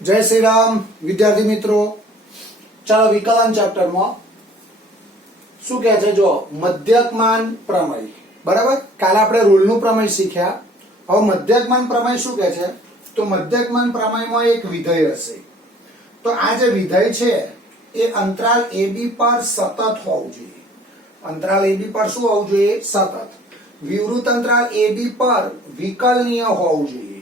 जय श्री राम विद्यार्थी मित्रों। चलो विकलन चैप्टर में शू कहे छे जो मध्यकमान प्रमेय बराबर काले आपणे रूल नु प्रमेय शीख्या। हवे मध्यकमान प्रमेय शू कहे छे तो मध्यकमान प्रमेय में एक विधेय हशे तो आ जे विधेय छे ए अंतराल AB पर सतत होवुं जोईए। अंतराल AB पर शू होवुं जोईए सतत। विवृत अंतराल AB पर विकलनीय होवुं जोईए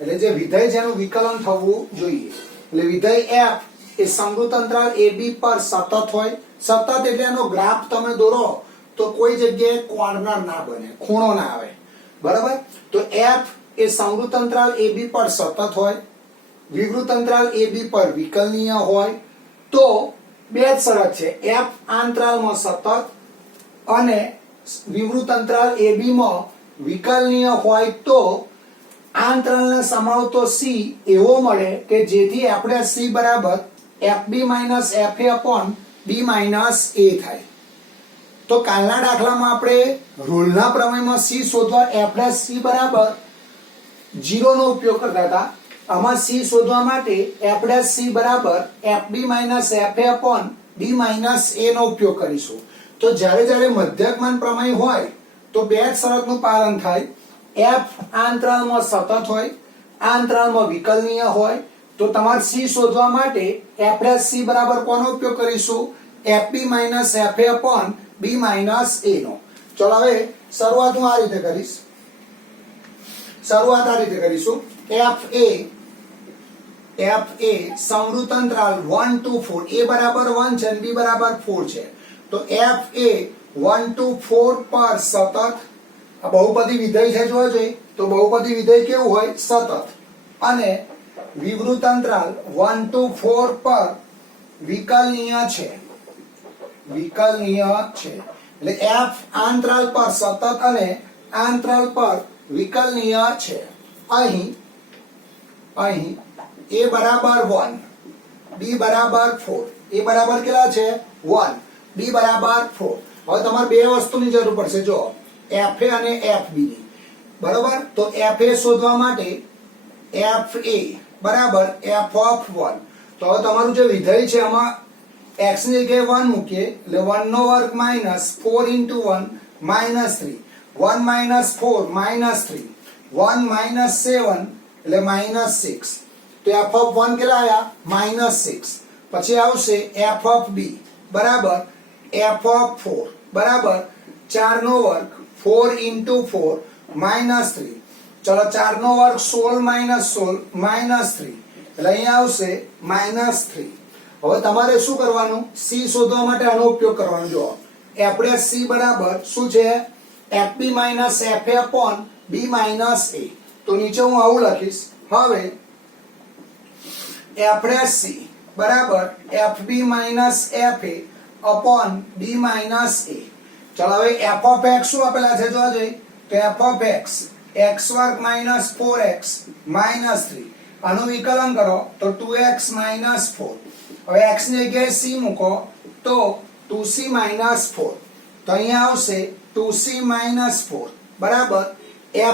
એટલે જે વિધેય જેનું વિકલન થવું જોઈએ એટલે વિધેય f એ સમૃદ્ધ અંતરાલ AB પર સતત હોય। સતત એટલે એનો ગ્રાફ તમે દોરો તો કોઈ જગ્યાએ કોર્નર ના બને, ખૂણો ના આવે બરાબર। તો f એ સમૃદ્ધ અંતરાલ AB પર સતત હોય, વિવૃત અંતરાલ AB પર વિકલનીય હોય તો બે જ શરત છે f આ અંતરાલમાં સતત અને વિવૃત અંતરાલ AB માં વિકલનીય હોય તો આ અંતરાલને સમાવતો c એવો મળે કે જેથી આપણે c બરાબર fb fa b a થાય। તો કાલના દાખલામાં આપણે રૂલના પ્રમેયમાં c શોધવા f' બરાબર 0 નો ઉપયોગ કરતા હતા। આમાં c શોધવા માટે f' બરાબર fb fa b a નો ઉપયોગ કરીશું। તો જ્યારે જ્યારે મધ્યકમાન પ્રમેય હોય તો બે જ શરતનું પાલન થાય। f આ અંતરાલમાં સતત હોય, આ અંતરાલમાં વિકલનીય હોય તો તમારે c શોધવા માટે f' બરાબર કોનો ઉપયોગ કરીશું fb fa b a નો। ચલો હવે શરૂઆત હું આ રીતે કરીશ। શરૂઆત આ રીતે કરીશું f a સમૃદ્ધ અંતરાલ 1 to 4 a બરાબર 1 છે અને b બરાબર 4 છે તો f a 1 to 4 પર સતત આ બહુપદી વિધેય છે જોવા જોઈએ તો બહુપદી વિધેય કેવું હોય સતત અને વિવૃત અંતરાલ 1 to 4 પર વિકલનીય છે। વિકલનીય છે એટલે f આ અંતરાલ પર સતત અને આ અંતરાલ પર વિકલનીય છે। અહીં a બરાબર 1 b બરાબર 4 a બરાબર કેટલા છે 1 b બરાબર 4। હવે તમારે બે વસ્તુની જરૂર પડશે જો fa અને fb ની બરાબર। તો fa શોધવા માટે fa બરાબર f of 1 તો હવે તમારું જે વિધેય છે આમાં x ની જગ્યાએ 1 મૂકીએ એટલે 1 નો વર્ગ minus 4 into 1 minus 3 1 minus 4 minus 3 1 minus 7 એટલે minus 6 તો f of 1 કેટલા આયા minus 6 પછી આવશે f of b બરાબર f of 4 બરાબર 4 નો વર્ગ 4 into 4 minus 3 ચલો 4 નો વર્ગ 16 minus 16 minus 3 એટલે અહીંયા આવશે minus 3। હવે તમારે શું કરવાનું c શોધવા માટે આનો ઉપયોગ કરવાનો જો f' c બરાબર શું છે fb fa b a તો નીચે હું આવું લખીશ। હવે f' c બરાબર fb fa b a चलो હવે f of x શું આપેલા છે જોવા જોઈએ તો f of x x વર્ગ 4x 3 આનું વિકલન કરો તો 2x 4 હવે x ની જગ્યાએ c મૂકો તો 2c 4 તો અહીંયા આવશે 2c 4 બરાબર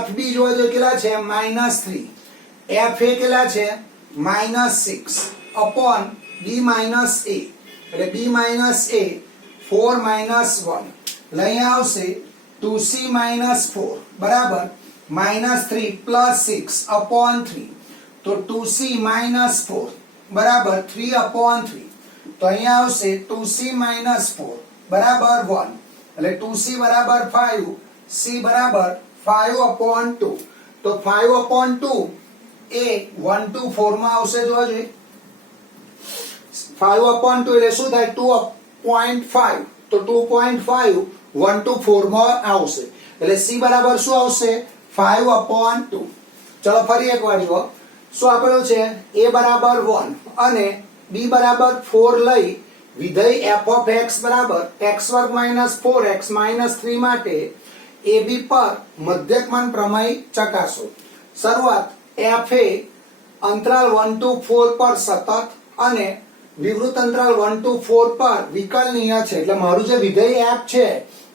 fb જોવા જોઈએ કેટલા છે -3 fa કેટલા છે -6 upon b a એટલે b a 4 1 લઈ આવશે 2c 4 બરાબર -3 plus 6 upon 3 તો 2c 4 બરાબર 3 upon 3 તો અહીંયા આવશે 2c 4 બરાબર 1 એટલે 2c બરાબર 5 c બરાબર 5 upon 2 તો 5 upon 2 એ 1 to 4 માં આવશે જોવા જોઈએ 5 upon 2 એટલે શું થાય 2.5 તો 2.5 1 to 4 માં આવશે એટલે c બરાબર શું આવશે 5 upon 2। ચલો ફરી એકવાર જુઓ શું આપેલું છે a બરાબર 1 અને b બરાબર 4 લઈ વિધેય f of x બરાબર x વર્ગ 4x 3 માટે ab પર મધ્યકમાન પ્રમેય ચકાસો। શરૂઆત f એ અંતરાલ 1 to 4 પર સતત અને વિવૃત અંતરાલ 1 to 4 પર વિકલનીય છે એટલે મારું જે વિધેય f છે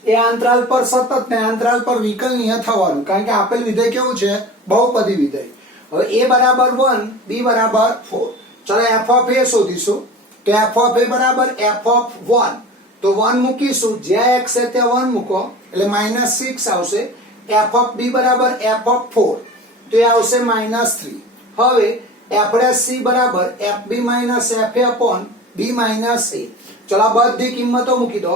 એ અંતરાલ પર સતત ને અંતરાલ પર વિકલનીય થવાનું કારણ કે આપેલ વિધેય કેવું છે બહુપદી વિધેય। હવે a બરાબર 1 b બરાબર 4 ચલો એફ ઓફ એ શોધીશું તો એફ ઓફ એ બરાબર એફ ઓફ 1 તો 1 મૂકીશું જ્યાં x છે ત્યાં 1 મૂકો એટલે -6 આવશે એફ ઓફ બી બરાબર એફ ઓફ 4 તો એ આવશે -3 હવે એફ સી બરાબર F B minus F A upon B minus એ ચલો આ બધી કિંમતો મૂકી દો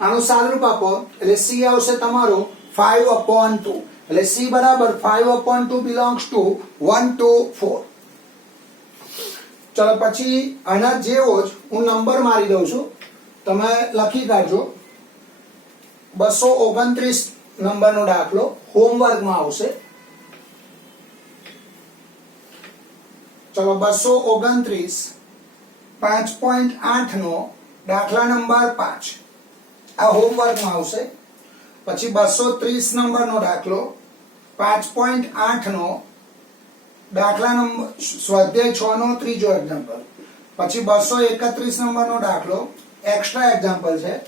આનું સાદુરૂપ આપો એટલે સી આવશે તમારું 5/2 એટલે સી બરાબર 5/2 બિલોંગ્સ ટુ 1 2 4 ચલો પછી આના જેવો જ હું નંબર મારી દઉં છું તમે લખી કાઢજો 229 નંબરનો દાખલો હોમવર્કમાં આવશે ચલો 229 5.8 નો દાખલા નંબર 5 આ હોમવર્કમાં આવશે પછી 230 નંબરનો દાખલો 5.8 નો દાખલા નંબર સ્વાધ્યાય 6 નો ત્રીજો એક્ઝામ્પલ પછી 231 નંબરનો દાખલો એક્સ્ટ્રા એક્ઝામ્પલ છે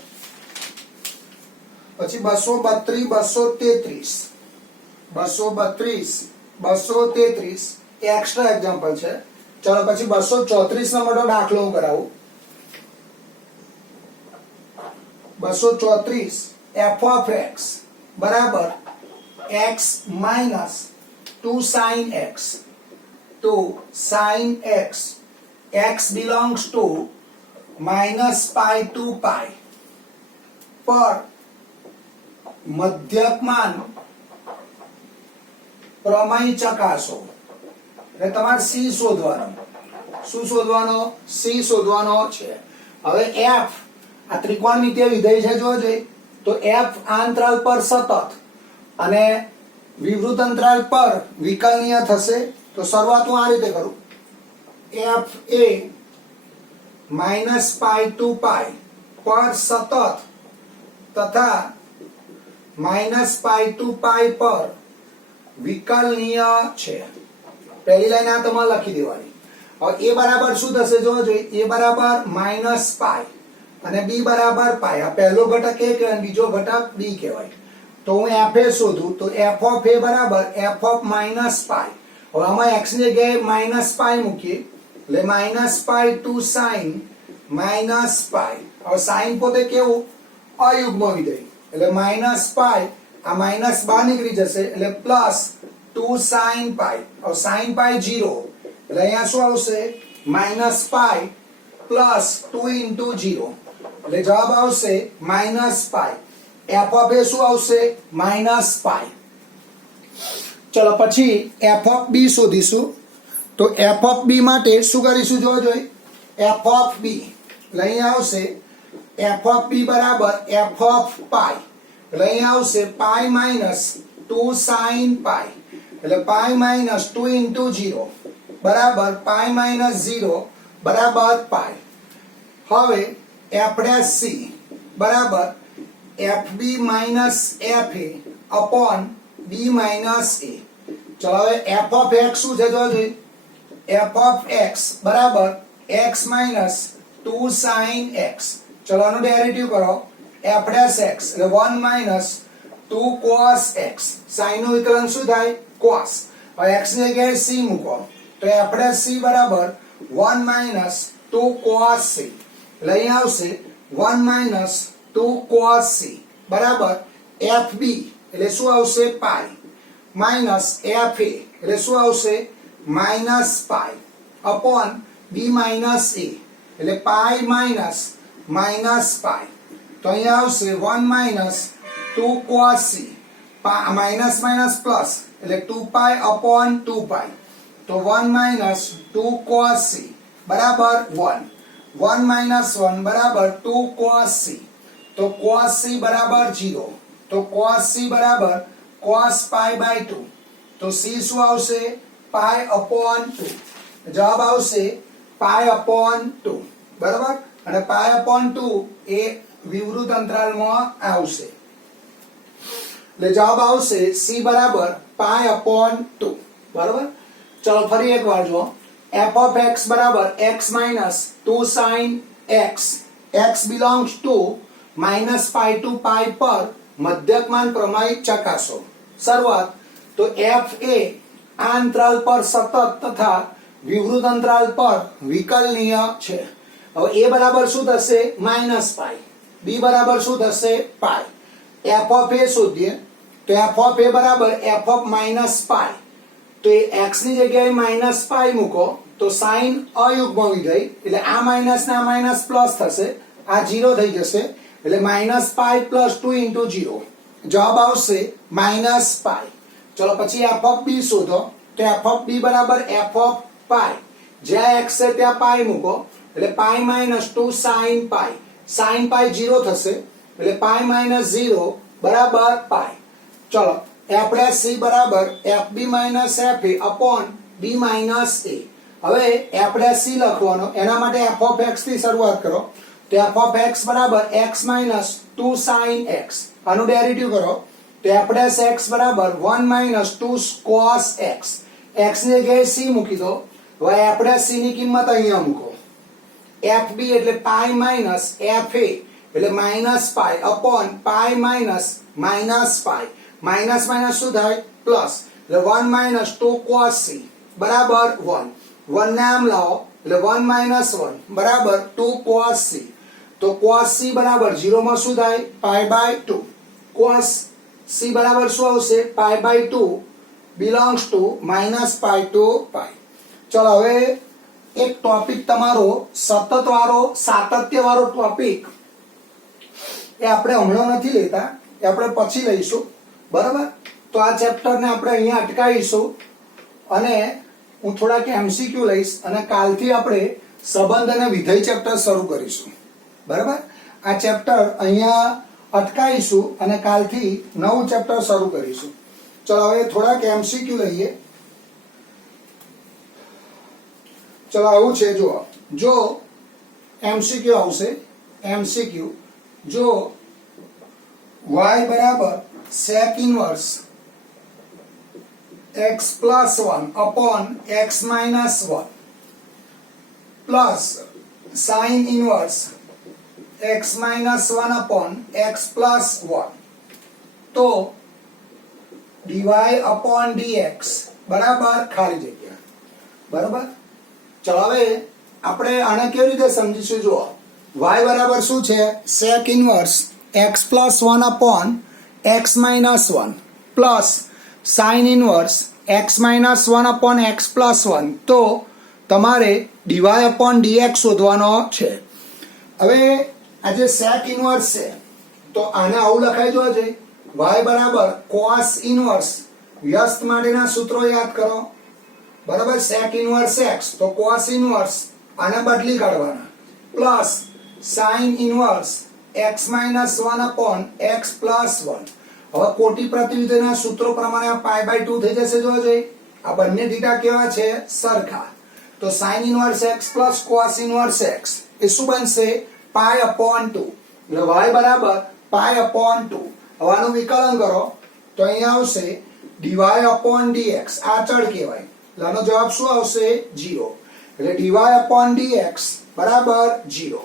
પછી 232 233 એક્સ્ટ્રા એક્ઝામ્પલ છે ચલો પછી 234 નંબરનો દાખલો હું કરાવું 234 f of x બરાબર x minus 2 sin x 2 sin x x belongs to minus pi to pi પર મધ્યકમાન પ્રમેય ચકાસો એટલે તમારે c શોધવાનો શું શોધવાનો c શોધવાનો છે હવે f આ ત્રિકોણમિતિય વિધેય છે જોજો તો f આ અંતરાલ પર સતત અને વિવૃત અંતરાલ પર વિકલનીય થશે તો શરૂઆત હું આ રીતે કરું f A -pi to pi પર સતત તથા -pi to pi પર વિકલનીય છે પહેલી લાઈન આ તમારે લખી દેવાની હવે a બરાબર શું થશે જોજો a બરાબર -pi અને b બરાબર પાઈ આ પહેલો ઘટક a કહેવાય બીજો ઘટક b કહેવાય તો હું f એ શોધું તો f of a બરાબર f of -pi હવે આમાં x ની જગ્યાએ -pi મૂકીએ એટલે -pi to sin -pi હવે sin પોતે કેવું અયુગ્મ વિધેય એટલે -pi આ માઈનસ બહાર નીકળી જશે એટલે +2 sin pi હવે sin pi 0 એટલે અહીંયા શું આવશે -pi +2 into 0 એટલે જવાબ આવશે -pi f of a શું આવશે -pi ચલો પછી f of b શોધીશું તો f of b માટે શું કરીશું જોજો f of b એટલે અહીંયા આવશે f of b બરાબર f of pi એટલે અહીંયા આવશે pi -2 sin pi એટલે pi -2 into 0 બરાબર pi -0 બરાબર pi હવે f' બરાબર fb fa upon b a ચલો હવે f of x શું છે જોજો f of x બરાબર x -2 sin x ચલો આનું ડેરિવેટિવ કરો f' x એટલે 1 2 cos x sin નું વિકલન શું થાય cos હવે x ની જગ્યાએ c મૂકો તો f' બરાબર 1 2 cos c એટલે અહીંયા આવશે 1 2 cos c બરાબર fb એટલે શું આવશે પાઈ માઈનસ fa એટલે શું આવશે -pi upon b a એટલે પાઈ માઈનસ પાઈ તો અહીંયા આવશે 1 2 cos c માઈનસ પ્લસ એટલે 2 upon 2 તો 1 2 cos c બરાબર 1 1 બરાબર 2 cos c તો cos c બરાબર 0 તો cos c બરાબર cos pi by 2 તો c શું આવશે pi upon 2 જવાબ આવશે pi upon 2 બરાબર અને pi upon 2 એ વિવૃત અંતરાલમાં આવશે એટલે જવાબ આવશે c બરાબર pi upon 2 બરાબર ચલો ફરી એકવાર જો f of x બરાબર x -2 sin x x belongs to -pi to pi પર મધ્યકમાન પ્રમેય ચકાસો શરૂઆત તો f એ આ અંતરાલ પર સતત તથા વિવૃત અંતરાલ પર વિકલનીય છે. હવે a બરાબર શું થશે -પાઈ, b બરાબર શું થશે પાઈ. f ઓફ a શોધીએ તો f ઓફ a બરાબર f ઓફ -પાઈ. તો એ x ની જગ્યાએ -પાઈ મૂકો તો sin અયુગ્મ વિધેય એટલે આ માઈનસ ને આ માઈનસ પ્લસ થશે, આ 0 થઈ જશે એટલે -પાઈ + 2 * 0 જવાબ આવશે -પાઈ. ચલો પછી f ઓફ b શોધો તો f ઓફ b બરાબર f ઓફ પાઈ, જ્યાં x છે ત્યાં પાઈ મૂકો એટલે પાઈ -2 sin પાઈ. sin પાઈ 0 થશે એટલે પાઈ -0 બરાબર પાઈ. ચલો f' બરાબર fb - fa b - a. હવે f' લખવાનો, એના માટે f of x થી શરૂઆત કરો તો f of x બરાબર x - 2 sin x. આનું ડેરિવેટિવ કરો તો f' બરાબર 1 - 2 cos x. x ની જગ્યાએ c મૂકી દો. હવે f' ની કિંમત અહીંયા મૂકો. fb એટલે પાઈ - fa એટલે -પાઈ પાઈ -પાઈ. માઇનસ શું થાય પ્લસ એટલે 1 - 2 cos c બરાબર 1. 1 ને આમ લાવો એટલે 1 - 1 બરાબર 2 cos c. તો cos c બરાબર 0 માં શું થાય π/2. cos c બરાબર શું આવશે π/2 belongs to -પાઈ to પાઈ. ચલો હવે એક ટોપિક તમારો સતત વાળો સાતત્ય વાળો ટોપિક એ આપણે હમણાં નથી લેતા, એ આપણે પછી લઈશું. બરાબર, તો આ ચેપ્ટરને આપણે અહીંયા અટકાવીશું અને હું થોડાક એમસીક્યુ લઈશ અને કાલથી આપણે સંબંધ અને વિધેય ચેપ્ટર શરૂ કરીશું. બરાબર, આ ચેપ્ટર અહીંયા અટકાવીશું અને કાલથી નવું ચેપ્ટર શરૂ કરીશું. ચલો હવે થોડાક એમસીક્યુ લઈએ. ચલો આવું છે, જો એમસીક્યુ આવશે. એમસીક્યુ જો y બરાબર sec inverse x plus 1 upon x minus 1 plus sin inverse x minus 1 upon x plus 1 તો dy upon dx બરાબર ખાલી જગ્યા. બરાબર, ચલો હવે આપણે આને કેવી રીતે સમજીશું. જો y બરાબર શું છે sec inverse x plus 1 upon x minus 1 plus sin inverse x minus 1 upon x plus 1 તો તમારે dy upon dx શોધવાનો છે. હવે આ જે sec inverse છે તો આને આવું લખાઈ જોજે y બરાબર cos inverse. વ્યસ્ત માટેના સૂત્રો યાદ કરો. બરાબર, sec inverse x તો cos inverse આને બદલી કાઢવાના plus sin inverse x minus 1 upon x plus 1. હવે કોટી પ્રતિવિધિના સૂત્રો પ્રમાણે આ π/2 થઈ જશે. જોજે આ બંને થીટા કેવા છે સરખા. તો sin inverse x plus cos inverse x એ શું બનશે π/2 એટલે y બરાબર π/2. હવે આનું વિકલન કરો તો અહીંયા આવશે dy upon dx. આ ચળ કહેવાય એટલે આનો જવાબ શું આવશે 0. એટલે dy upon dx બરાબર 0.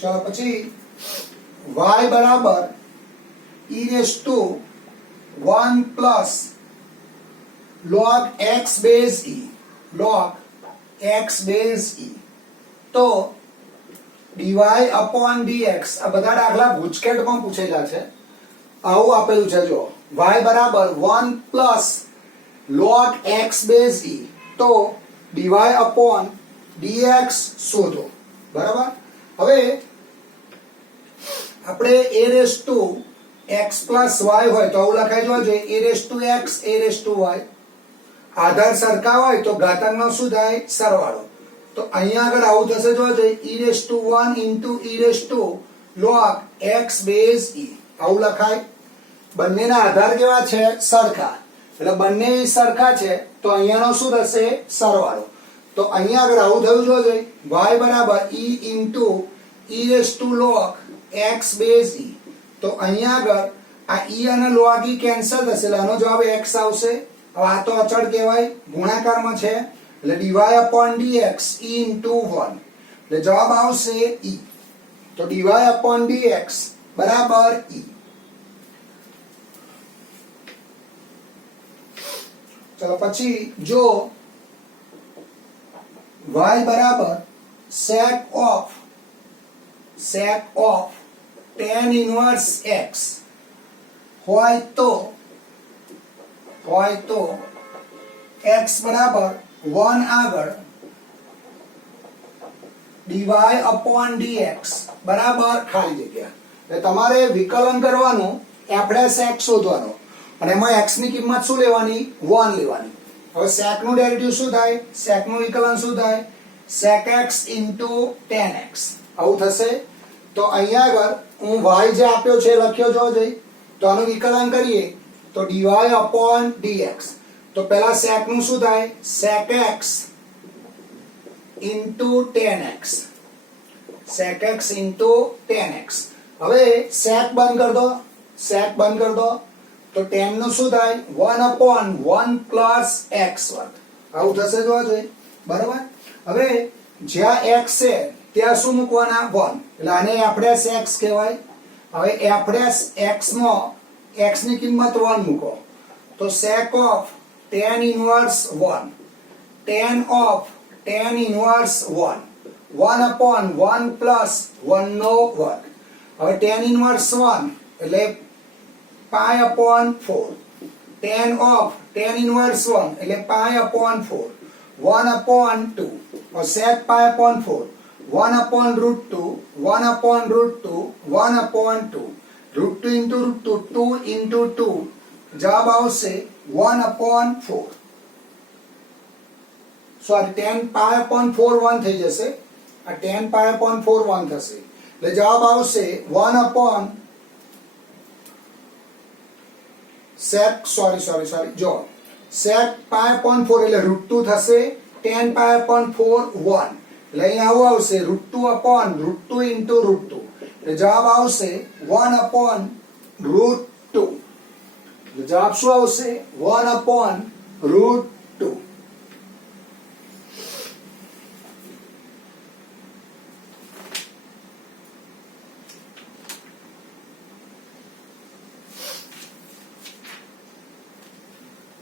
ચલો પછી y બરાબર e⁻1 plus log x base e. log x base e તો dy upon dx આ બધા દાખલા ગુજકેટમાં પૂછેલા છે. આવું આપેલું છે. જો y બરાબર 1 plus log x base e તો dy upon dx શોધો. બરાબર, હવે આપણે a⁻x plus y હોય તો આવું લખાઈ જોજે a⁻x a⁻y. આધાર સરખા હોય તો ઘાતાંકનો શું થાય સરવાળો. તો અહીંયા આગળ આવું થશે. જોજે e⁻1 into e⁻log x base e આવું લખાય. બંનેના આધાર કેવા છે સરખા એટલે બંને સરખા છે તો અહીંયાનો શું થશે સરવાળો. તો અહીંયા આગળ આવું થયું. જોજે y બરાબર e into e⁻log x base e. તો અહીંયા આગળ આ e અને log e કેન્સલ થશે એટલે આનો જવાબ x આવશે. હવે આ તો અચળ કહેવાય, ગુણાકારમાં છે એટલે dy upon dx e into 1 એટલે જવાબ આવશે e. તો dy upon dx બરાબર ઈ. ચલો પછી જો y બરાબર sec of tan inverse x હોય તો x બરાબર 1 આગળ dy upon dx બરાબર ખાલી જગ્યા. એટલે તમારે વિકલન કરવાનું એફડેસ x શોધવાનો અને એમાં x ની કિંમત શું લેવાની 1 લેવાની. હવે sec નું ડેરિવેટિવ શું થાય? sec નું વિકલન શું થાય? sec x tan x આવું થશે. તો અહીંયા આગળ હું y જે આપ્યો છે લખ્યો જો જઈ તો આનું વિકલન કરીએ તો dy upon dx. તો પહેલા sec નું શું થાય? sec x tan x. sec x tan x. હવે sec બંધ કર દો તો tan નું શું થાય? 1 upon 1 plus x વર્ગ આવું થશે જોવા જોઈએ. બરાબર. હવે જ્યાં x છે ત્યાં શું મૂકવાના? 1. એટલે આને આપણે x કહેવાય. હવે આપણે x માં x ની કિંમત 1 મૂકો તો sec of tan inverse 1 tan of tan inverse 1 1 upon 1 plus 1 નો વર્ગ. હવે tan inverse 1 એટલે pi upon 4 tan of tan inverse 1 એટલે pi upon 4 1 upon 2 or sec pi upon 4 1 upon root 2 1 upon root 2 1 upon 2 root 2 into root 2 2 into 2 જવાબ આવશે 1 upon 4. Sorry tan pi upon 4 1 થઈ જશે. આ tan pi upon 4 1 થશે એટલે જવાબ આવશે 1 upon sec જો sec pi upon 4 એટલે root 2 થશે. tan pi upon 4 1 એટલે અહીં આવું આવશે root 2 upon root 2 into root 2 એટલે જવાબ આવશે 1 upon root 2. એટલે જવાબ શું આવશે? 1 upon root 2.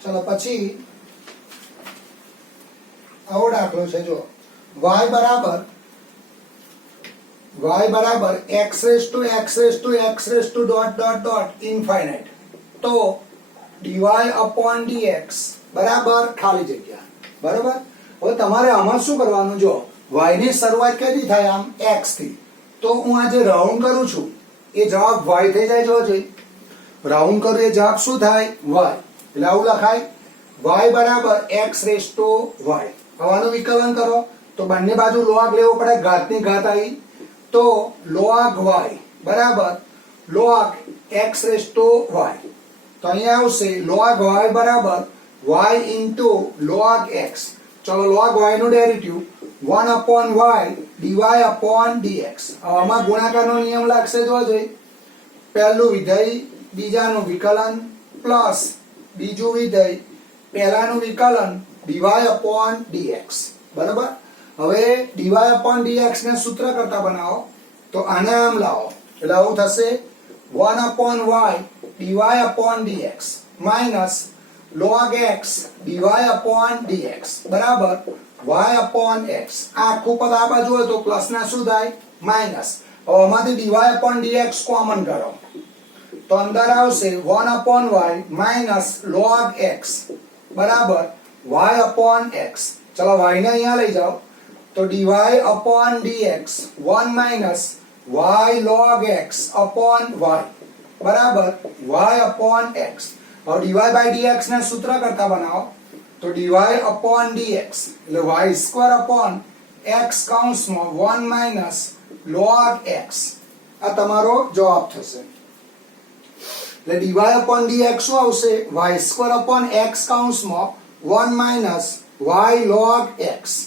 ચલો પછી આવો દાખલો છે જો y બરાબર x raised to dot infinite તો dy upon dx બરાબર ખાલી જગ્યા. બરાબર. હવે તમારે આમાં શું કરવાનું? જો y ની શરૂઆત કેથી થાય? આમ x થી. તો હું આ જે રાઉન્ડ કરું છું એ જવાબ y થઈ જાય. જો જોઈ રાઉન્ડ કરું એ જવાબ શું થાય? y. એટલે આવું લખાય y બરાબર x raised to y. હવાનું વિકલન કરો તો બંને બાજુ log લેવો પડે. ઘાતની ઘાત આવી તો log y બરાબર log x raised to y. તો અહીંયા આવશે log y બરાબર y into log x. ચલો log y નું derivative 1 upon y dy upon dx. આમાં ગુણાકારનો નિયમ લાગશે જોવા જોઈએ. પહેલું વિધેય બીજાનું વિકલન પ્લસ બીજું વિધેય પહેલાનું વિકલન dy upon dx. બરાબર. હવે dy upon dx ને સૂત્ર કરતા બનાવો તો આને આમ લાવો એટલે આવું થશે 1 upon y dy upon dx minus log x dy upon dx બરાબર y upon x. આ આખું પદ આ બાજુ હોય તો પ્લસ ના શું થાય? માઇનસ. હવે આમાંથી dy upon dx કોમન કરો તો અંદર આવશે 1 upon y minus log x બરાબર y upon x. ચલો y ને અહીંયા લઈ જાઓ તો dy upon dx 1 minus y log x upon y બરાબર y upon x. હવે dy by dx ને સૂત્ર કરતા બનાવો તો dy upon dx એટલે y square upon x કૌંસમાં 1 minus log x. આ તમારો જવાબ થશે. એટલે dy upon dx શું આવશે? y square upon x કૌંસમાં 1 minus y log x